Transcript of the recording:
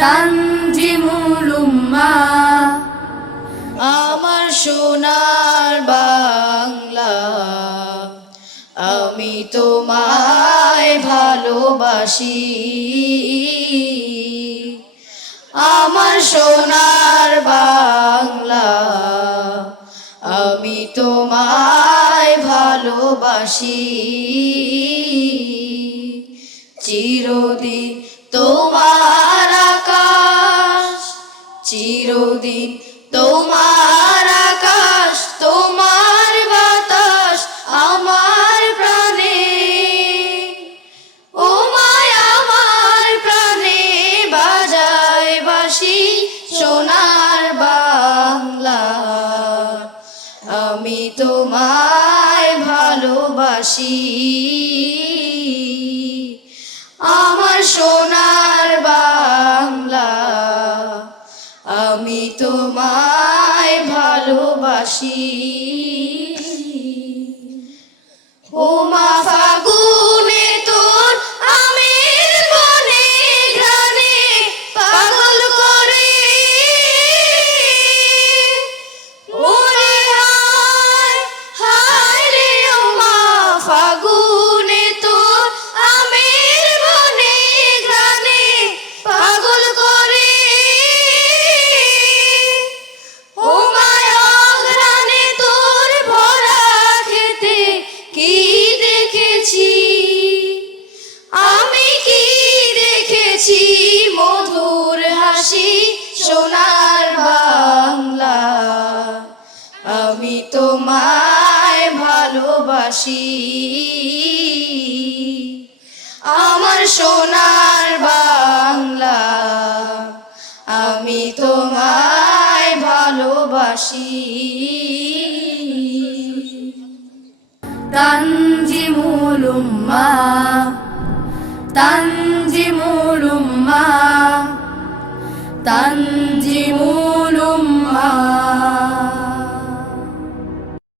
তানজিমুল উম্মাহ। আমার সোনার বাংলা, আমি তোমায় ভালোবাসি। আমার সোনার বাংলা, আমি তোমায় ভালোবাসি। চিরদিন তোমার আকাশ, চিরদিন তোমার আকাশ, তোমার বাতাস আমার প্রাণে। ও মায় আমার প্রাণে বাজায় বাঁশি সোনার বাংলা, আমি তোমায় ভালোবাসি। আমার সোনার বাংলা, আমি তোমায় ভালোবাসি। ও মা ফাগুনে তোর আমের বনে ঘ্রাণে পাগল করে। ওরে হায় হায় রে ও মা ফাগুনে তোর আমের বনে ঘ্রাণে পাগল করে। ও মায়া ঘ্রাণে তোর ভরা খেতে কি দেখেছি, আমি কি দেখেছি মধুর হাসি সোনার বাংলা, আমি তোমায় ভালোবাসি। আমার সোনার বাংলা, আমি তোমায় ভালোবাসি। তানজিমুল উম্মাহ, তানজিমুল উম্মাহ, তানজিমুল